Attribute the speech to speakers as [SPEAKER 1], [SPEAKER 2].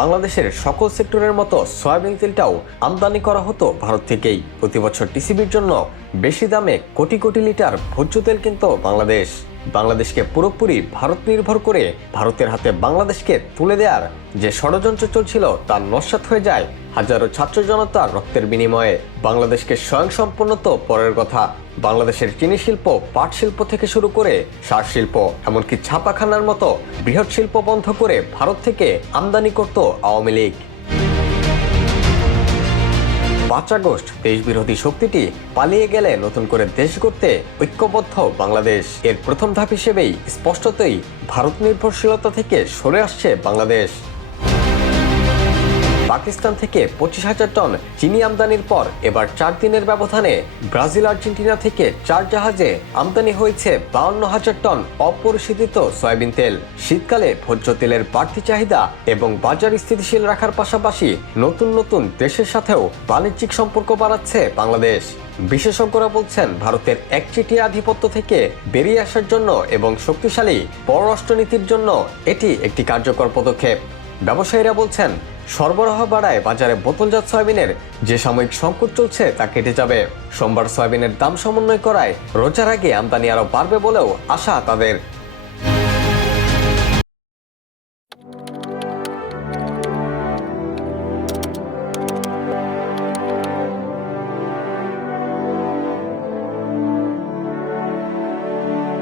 [SPEAKER 1] বাংলাদেশের সকল সেক্টরের মতো সয়াবিন তেলটাও আমদানি করা হতো ভারত থেকেই। প্রতি বছর টিসিবির জন্য বেশি দামে কোটি কোটি লিটার ভোজ্য তেল কিনত বাংলাদেশ। বাংলাদেশকে পুরোপুরি ভারত নির্ভর করে ভারতের হাতে বাংলাদেশকে তুলে দেওয়ার যে ষড়যন্ত্র চলছিল তা নস্বাত হয়ে যায় হাজারো ছাত্র জনতার রক্তের বিনিময়ে বাংলাদেশকে স্বয়ংসম্পন্ন তো পরের কথা। বাংলাদেশের চিনি শিল্প, পাট শিল্প থেকে শুরু করে সার শিল্প, এমনকি ছাপাখানার মতো বৃহৎ শিল্প বন্ধ করে ভারত থেকে আমদানি করত আওয়ামী লীগ। পাঁচ আগস্ট দেশ বিরোধী শক্তিটি পালিয়ে গেলে নতুন করে দেশ করতে ঐক্যবদ্ধ বাংলাদেশ। এর প্রথম ধাপ হিসেবেই স্পষ্টতই ভারত নির্ভরশীলতা থেকে সরে আসছে বাংলাদেশ। পাকিস্তান থেকে পঁচিশ হাজার টন চিনি আমদানির পর এবার চার দিনের ব্যবধানে ব্রাজিল, আর্জেন্টিনা থেকে চার জাহাজে আমদানি হয়েছে বাউন্ন হাজার টন অপরিশোধিত সয়াবিন তেল। শীতকালে ভোজ্য তেলের বাড়তি চাহিদা এবং বাজার স্থিতিশীল রাখার পাশাপাশি নতুন নতুন দেশের সাথেও বাণিজ্যিক সম্পর্ক বাড়াচ্ছে বাংলাদেশ। বিশেষজ্ঞরা বলছেন, ভারতের একচেটিয়া আধিপত্য থেকে বেরিয়ে আসার জন্য এবং শক্তিশালী পররাষ্ট্রনীতির জন্য এটি একটি কার্যকর পদক্ষেপ। ব্যবসায়ীরা বলছেন সরবরাহ বাড়ায় বাজারে বোতলজাত সয়াবিনের যে সাময়িক সংকট চলছে তা কেটে যাবে। সোমবার সয়াবিনের দাম সমন্বয় করায় রোজার আগে আমদানি আরও বাড়বে বলেও আশা তাদের।